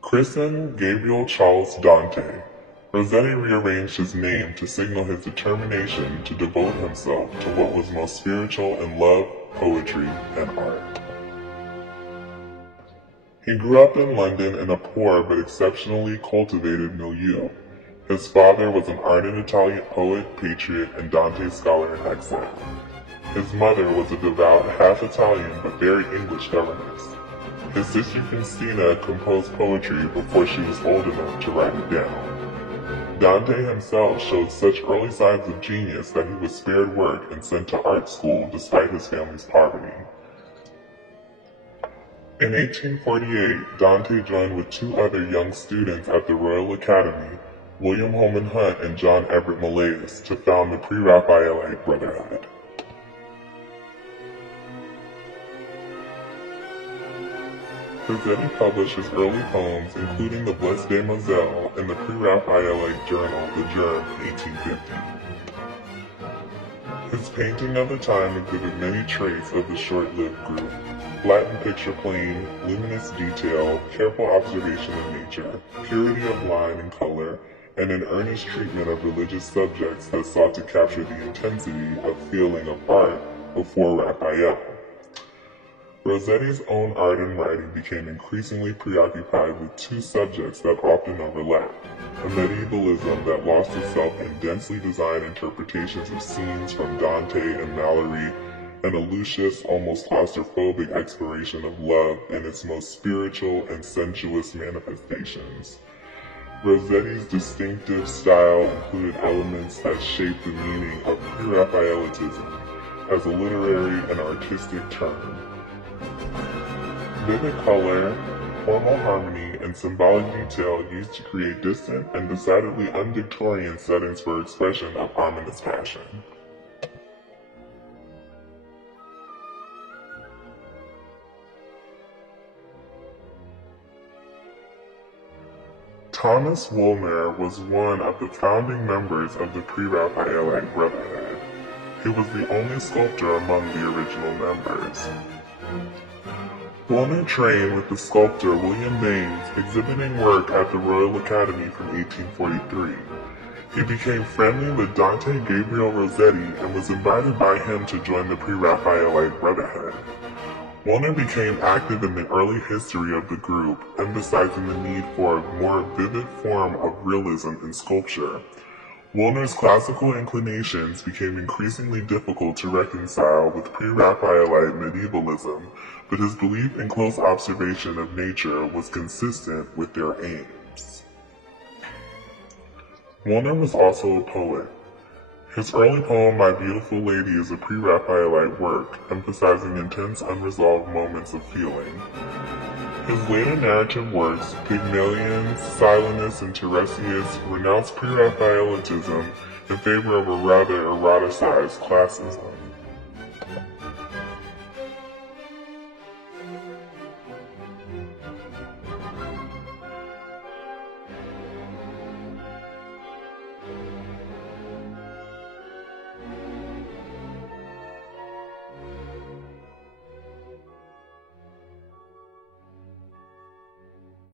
Christened Gabriel Charles Dante, Rossetti rearranged his name to signal his determination to devote himself to what was most spiritual in love, poetry, and art. He grew up in London in a poor but exceptionally cultivated milieu. His father was an ardent Italian poet, patriot, and Dante scholar in exile. His mother was a devout half-Italian but very English governess. His sister Christina composed poetry before she was old enough to write it down. Dante himself showed such early signs of genius that he was spared work and sent to art school despite his family's poverty. In 1848, Dante joined with two other young students at the Royal Academy, William Holman Hunt and John Everett Millais, to found the Pre-Raphaelite Brotherhood. Rossetti published his early poems, including the Blessed Damozel, in the Pre-Raphaelite journal The Germ in 1850. His painting of the time exhibited many traits of the short-lived group: Latin picture plane, luminous detail, careful observation of nature, purity of line and color, and an earnest treatment of religious subjects that sought to capture the intensity of feeling of art before Raphael. Rossetti's own art and writing became increasingly preoccupied with two subjects that often overlapped: a medievalism that lost itself in densely designed interpretations of scenes from Dante and Malory, and a luscious, almost claustrophobic exploration of love in its most spiritual and sensuous manifestations. Rossetti's distinctive style included elements that shaped the meaning of Pre-Raphaelitism as a literary and artistic term. Vivid color, formal harmony, and symbolic detail used to create distant and decidedly un-Victorian settings for expression of harmonious passion. Thomas Woolner was one of the founding members of the Pre-Raphaelite Brotherhood. He was the only sculptor among the original members. Woolner trained with the sculptor William Baines, exhibiting work at the Royal Academy from 1843. He became friendly with Dante Gabriel Rossetti and was invited by him to join the Pre-Raphaelite Brotherhood. Woolner became active in the early history of the group, emphasizing the need for a more vivid form of realism in sculpture. Woolner's classical inclinations became increasingly difficult to reconcile with Pre-Raphaelite medievalism, but his belief in close observation of nature was consistent with their aims. Woolner was also a poet. His early poem, My Beautiful Lady, is a Pre-Raphaelite work, emphasizing intense unresolved moments of feeling. His later narrative works, Pygmalion, Silenus, and Tiresias, renounced Pre-Raphaelitism in favor of a rather eroticized classism.